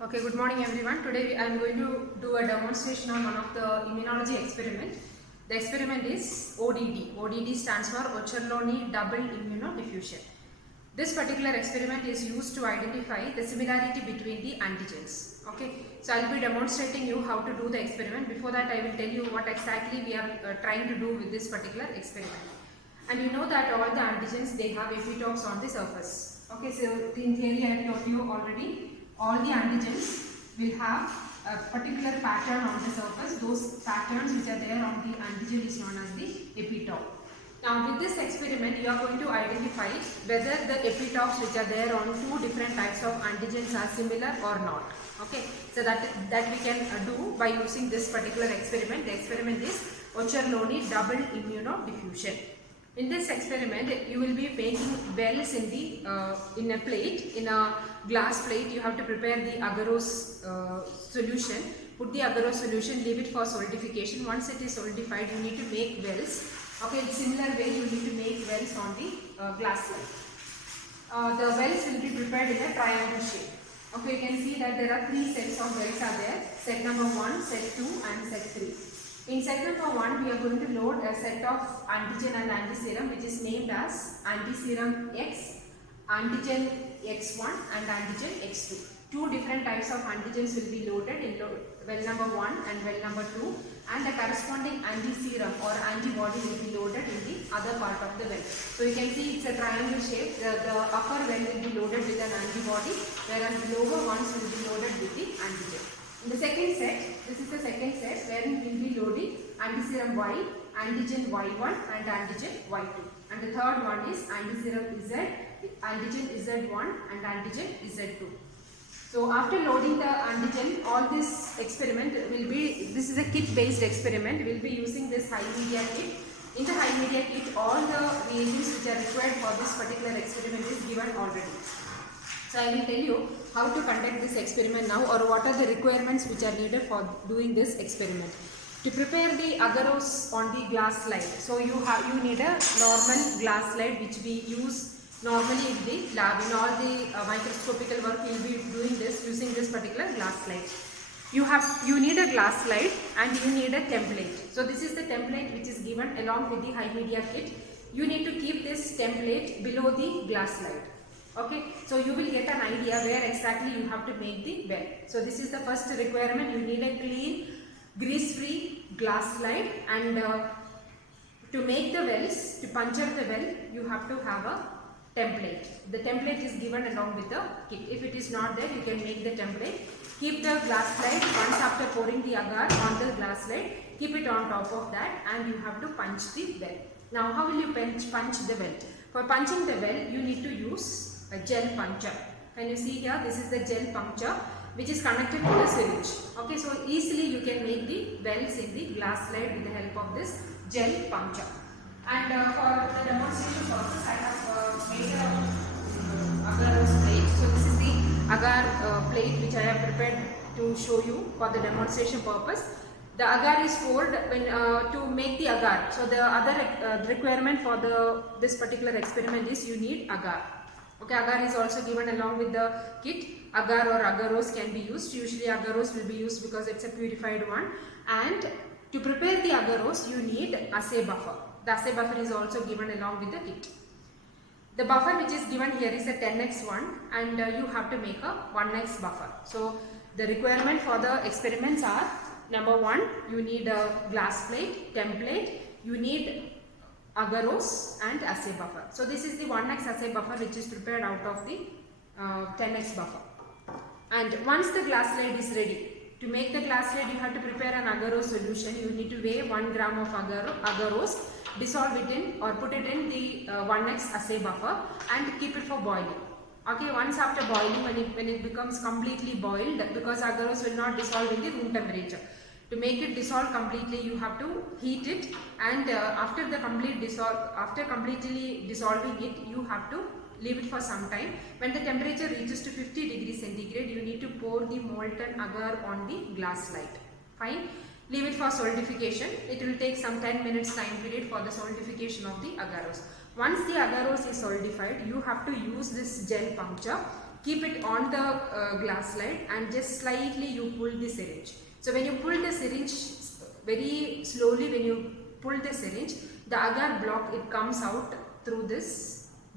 Okay, good morning everyone. Today I am going to do a demonstration on one of the immunology experiment. The experiment is ODD. ODD stands for Ochterlony double immunodiffusion. This particular experiment is used to identify the similarity between the antigens. Okay, so I will be demonstrating you how to do the experiment. Before that I will tell you what exactly we are trying to do with this particular experiment. And you know that all the antigens, they have epitopes on the surface. Okay, so in theory I have told you already, all the antigens will have a particular pattern on the surface. Those patterns which are there on the antigen is known as the epitope. Now with this experiment you are going to identify whether the epitopes which are there on two different types of antigens are similar or not. Okay, so that we can do by using this particular experiment. The experiment is Ochterlony double immunodiffusion. In this experiment, you will be making wells in the in a plate, in a glass plate. You have to prepare the agarose solution. Put the agarose solution, leave it for solidification. Once it is solidified, you need to make wells. Okay, in similar way, you need to make wells on the glass plate. The wells will be prepared in a triangle shape. Okay, you can see that there are three sets of wells are there. Set number 1, set 2 and set 3. In set number 1, we are going to load a set of antigen and antiserum which is named as antiserum X, antigen X1 and antigen X2. Two different types of antigens will be loaded in well number 1 and well number 2, and the corresponding antiserum or antibody will be loaded in the other part of the well. So you can see it's a triangle shape. The upper well will be loaded with an antibody, whereas the lower ones will be loaded with the antigen. In the second set, this is the second set wherein we will be loading antiserum Y, antigen Y1 and antigen Y2. And the third one is antiserum Z, antigen Z1 and antigen Z2. So after loading the antigen, all this experiment will be, this is a kit based experiment, we will be using this high media kit. In the high media kit, all the reagents which are required for this particular experiment is given already. So I will tell you how to conduct this experiment now, or what are the requirements which are needed for doing this experiment. To prepare the agarose on the glass slide, so you need a normal glass slide which we use normally in the lab. In all the microscopical work we will be doing this using this particular glass slide. You need a glass slide and you need a template. So this is the template which is given along with the high media kit. You need to keep this template below the glass slide. Okay, so you will get an idea where exactly you have to make the well. So this is the first requirement. You need a clean, grease-free glass slide, and to make the wells, to puncture the well, you have to have a template. The template is given along with the kit. If it is not there, you can make the template. Keep the glass slide once after pouring the agar on the glass slide. Keep it on top of that, and you have to punch the well. Now, how will you punch the well? For punching the well, you need to use a gel puncture. Can you see here? This is the gel puncture which is connected to the syringe. Okay, so easily you can make the wells in the glass slide with the help of this gel puncture. And for the demonstration purpose, I have made a agar plate. So this is the agar plate which I have prepared to show you for the demonstration purpose. The agar is poured to make the agar. So the other requirement for this particular experiment is you need agar. Okay, agar is also given along with the kit. Agar or agarose can be used. Usually agarose will be used because it's a purified one. And to prepare the agarose, you need assay buffer. The assay buffer is also given along with the kit. The buffer which is given here is a 10x one, and you have to make a 1x buffer. So the requirement for the experiments are: number 1, you need a glass plate, template, you need agarose and assay buffer. So this is the 1x assay buffer which is prepared out of the 10x buffer. And once the glass slide is ready, to make the glass slide you have to prepare an agarose solution. You need to weigh 1 gram of agarose, dissolve it in or put it in the 1x assay buffer and keep it for boiling. Okay, once after boiling, when it becomes completely boiled, because agarose will not dissolve in the room temperature. To make it dissolve completely, you have to heat it, and after completely dissolving it, you have to leave it for some time. When the temperature reaches to 50 degrees centigrade, you need to pour the molten agar on the glass slide. Fine. Leave it for solidification. It will take some 10 minutes time period for the solidification of the agarose. Once the agarose is solidified, you have to use this gel puncture keep it on the glass slide and just slightly you pull the syringe. So when you pull the syringe very slowly, when you pull the syringe, the agar block, it comes out through this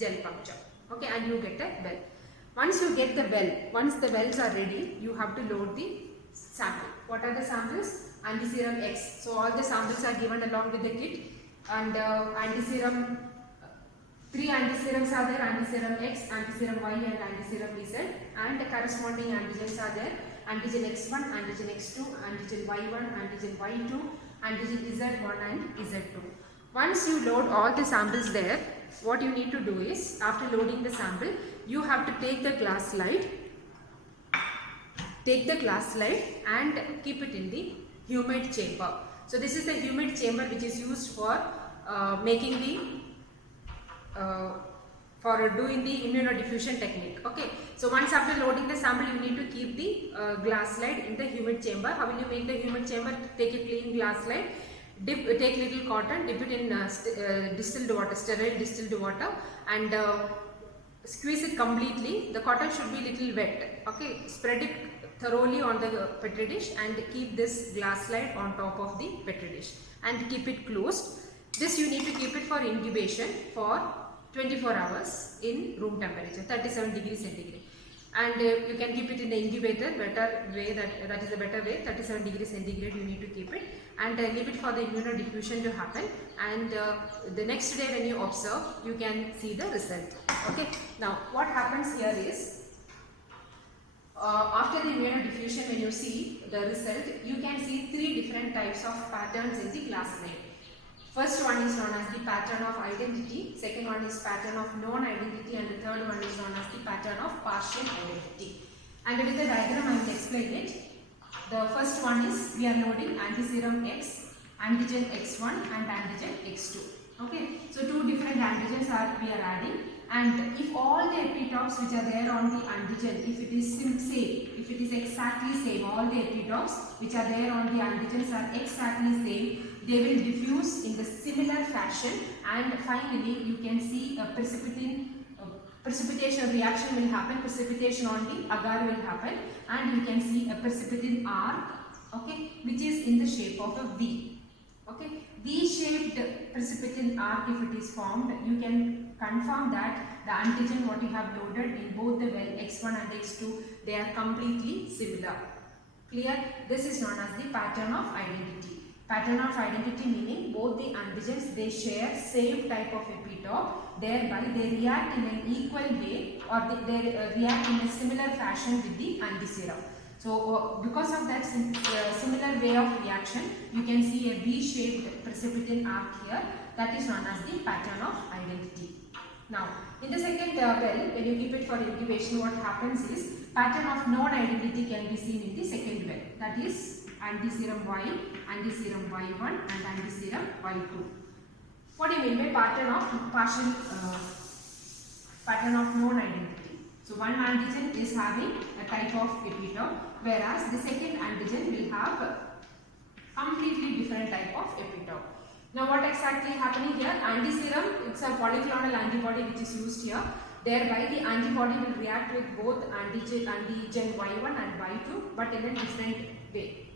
gel puncture. Okay, and you get a well. Once you get the well, once the wells are ready, you have to load the sample. What are the samples? Antiserum X. So all the samples are given along with the kit, and antiserum, 3 antiserums are there: antiserum X, antiserum Y and antiserum Z, and the corresponding antigens are there: antigen X1, antigen X2, antigen Y1, antigen Y2, antigen Z1 and Z2. Once you load all the samples there, what you need to do is, after loading the sample, you have to take the glass slide and keep it in the humid chamber. So this is the humid chamber which is used for making the for doing the immunodiffusion technique. Okay, so once after loading the sample, you need to keep the glass slide in the humid chamber. How will you make the humid chamber? Take a clean glass slide, take little cotton, dip it in distilled water, sterile distilled water, and squeeze it completely. The cotton should be little wet. Okay, spread it thoroughly on the petri dish and keep this glass slide on top of the petri dish and keep it closed. This you need to keep it for incubation for 24 hours in room temperature, 37 degrees centigrade. And you can keep it in the incubator, better way, that is a better way, 37 degrees centigrade you need to keep it, and leave it for the immunodiffusion to happen, and the next day when you observe, you can see the result. Okay, now what happens here is, after the immunodiffusion, when you see the result, you can see 3 different types of patterns in the glass slide. First one is known as the pattern of identity, second one is pattern of known identity, and the third one is known as the pattern of partial identity. And with the diagram I will explain it. The first one is, we are loading antiserum X, antigen X1 and antigen X2. Okay, so 2 different antigens we are adding, and if all the epitopes which are there on the antigen, if it is same, if it is exactly same, all the epitopes which are there on the antigens are exactly same, they will diffuse in the similar fashion, and finally you can see a precipitation reaction will happen, precipitation on the agar will happen, and you can see a precipitin arc, okay, which is in the shape of a V. Okay, V-shaped precipitin arc, if it is formed, you can confirm that the antigen what you have loaded in both the well X1 and X2, they are completely similar. Clear? This is known as the pattern of identity. Pattern of identity meaning both the antigens, they share same type of epitope, thereby they react in an equal way, or they react in a similar fashion with the antiserum. So because of that similar way of reaction, you can see a V-shaped precipitin arc here, that is known as the pattern of identity. Now in the second well, when you keep it for incubation, what happens is, pattern of known identity can be seen in the second well, that is antiserum Y, antiserum Y1 and antiserum Y2. What do you mean by pattern of partial pattern of known identity? So one antigen is having a type of epitope, whereas the second antigen will have a completely different type of epitope. Now what exactly happening here? Antiserum, it's a polyclonal antibody which is used here. Thereby the antibody will react with both antigen Y1 and Y2, but in a different way.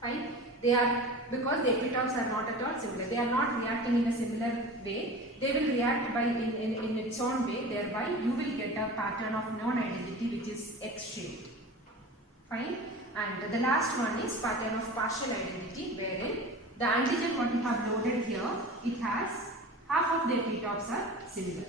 Fine. They are, because the epitopes are not at all similar, they are not reacting in a similar way, they will react by in its own way, thereby you will get a pattern of known identity which is X-shaped. Fine. And the last one is pattern of partial identity, wherein the antigen what you have loaded here, it has half of the epitopes are similar.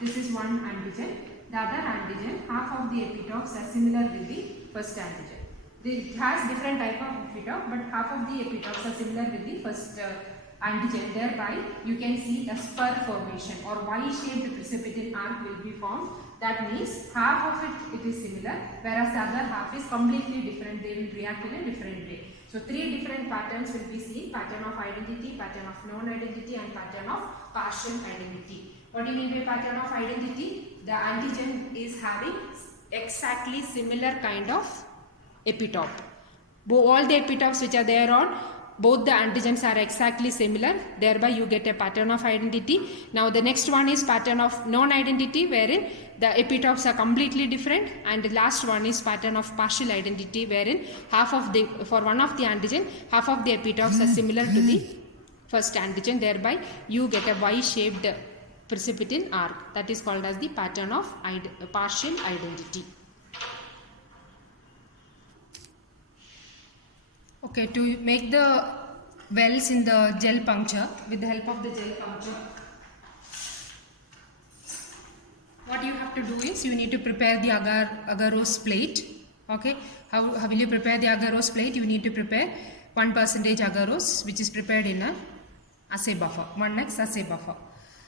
This is one antigen, the other antigen, half of the epitopes are similar with the first antigen. It has different type of epitope, but half of the epitopes are similar with the first antigen. Thereby, you can see a spur formation or Y-shaped precipitin arc will be formed. That means half of it is similar, whereas the other half is completely different. They will react in a different way. So 3 different patterns will be seen: pattern of identity, pattern of known identity, and pattern of partial identity. What do you mean by pattern of identity? The antigen is having exactly similar kind of epitope. All the epitopes which are there on both the antigens are exactly similar, thereby you get a pattern of identity. Now the next one is pattern of non-identity, wherein the epitopes are completely different, and the last one is pattern of partial identity, wherein for one of the antigen, half of the epitopes are similar to the first antigen, thereby you get a Y-shaped precipitin arc. That is called as the pattern of partial identity. Okay, to make the wells in the gel puncture, with the help of the gel puncture, what you have to do is you need to prepare the agarose plate. Okay, how will you prepare the agarose plate? You need to prepare 1% agarose, which is prepared in a assay buffer, 1x assay buffer.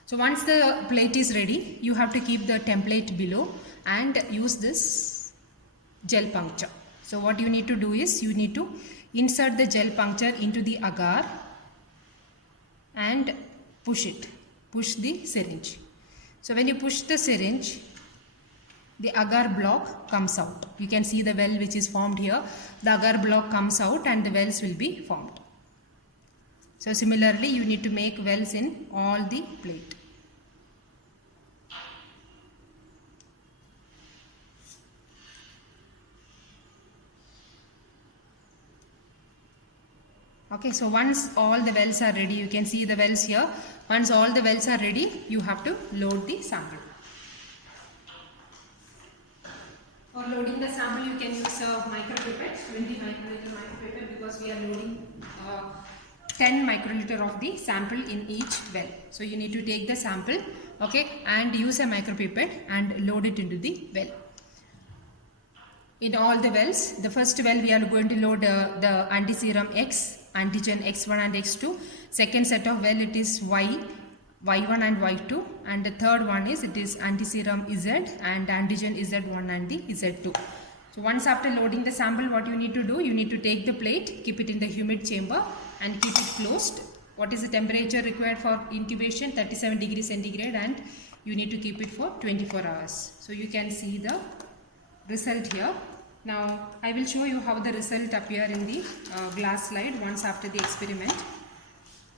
So once the plate is ready, you have to keep the template below and use this gel puncture. So what you need to do is you need to insert the gel puncture into the agar and push the syringe. So when you push the syringe, the agar block comes out. You can see the well which is formed here. The agar block comes out and the wells will be formed. So similarly, you need to make wells in all the plate. Okay, so once all the wells are ready, you can see the wells here. Once all the wells are ready, you have to load the sample. For loading the sample, you can use a micropipette, 20 microliter micropipette, because we are loading 10 microliter of the sample in each well. So you need to take the sample, okay, and use a micropipette and load it into the well. In all the wells, the first well we are going to load the antiserum X, antigen X1 and X2. Second set of well it is Y1 and Y2, and the third one is it is antiserum Z and antigen Z1 and the Z2. So once after loading the sample, what you need to do, you need to take the plate, keep it in the humid chamber and keep it closed. What is the temperature required for incubation? 37 degrees centigrade, and you need to keep it for 24 hours. So you can see the result here. Now I will show you how the result appear in the glass slide once after the experiment.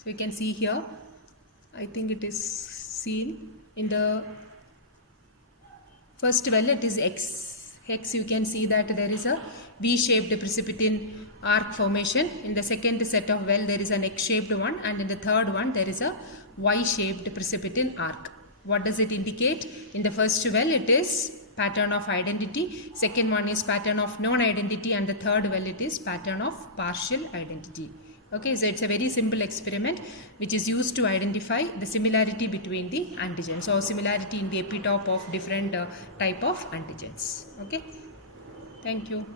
So you can see here, I think it is seen in the first well it is X. You can see that there is a V-shaped precipitin arc formation. In the second set of well there is an X-shaped one, and in the third one there is a Y-shaped precipitin arc. What does it indicate? In the first well it is pattern of identity, second one is pattern of non-identity, and the third well it is pattern of partial identity. Okay, so it's a very simple experiment which is used to identify the similarity between the antigens, or similarity in the epitope of different type of antigens. Okay, thank you.